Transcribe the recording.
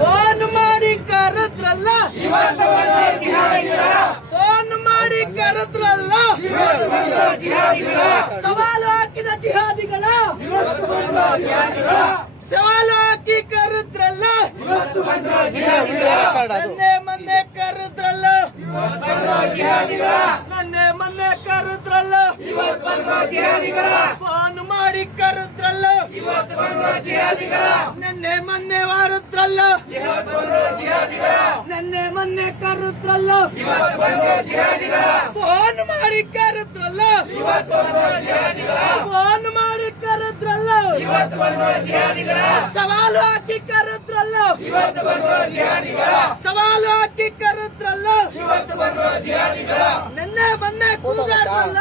phone ಮಾಡಿ ಕರೆದ್ರಲ್ಲ, phone ಮಾಡಿ ಕರೆದ್ರಲ್ಲ, ಸವಾಲು ಹಾಕಿದ ಜಿಹಾದಿಗಳ, ಸವಾಲು ಹಾಕಿ ಕರೆದ್ರಲ್ಲ, ನನ್ನೆ ಮೊನ್ನೆ ಕರೆದ್ರಲ್ಲ, ನನ್ನೆ ಮೊನ್ನೆ ಕರೆದ್ರಲ್ಲ, ಫೋನ್ ಮಾಡಿ ಕರೆದ್ರಲ್ಲ, ನನ್ನೆ ಮೊನ್ನೆ ವಾರದ್ರಲ್ಲ, ನನ್ನೆ ಮೊನ್ನೆ ಕರೆದ್ರಲ್ಲ, ಫೋನ್ ಮಾಡಿ ಕರೆದ್ರಲ್ಲ, ಫೋನ್ ಮಾಡಿ ಕರೆದ್ರಲ್ಲ, ಸವಾಲು ಹಾಕಿ ಕರೆದ್ರಲ್ಲ, ಸವಾಲು ಹಾಕಿ ಕರೆದ್ರಲ್ಲ, ನನ್ನೆ ಮೊನ್ನೆ ಕೂಗಾಡ್ರಲ್ಲ,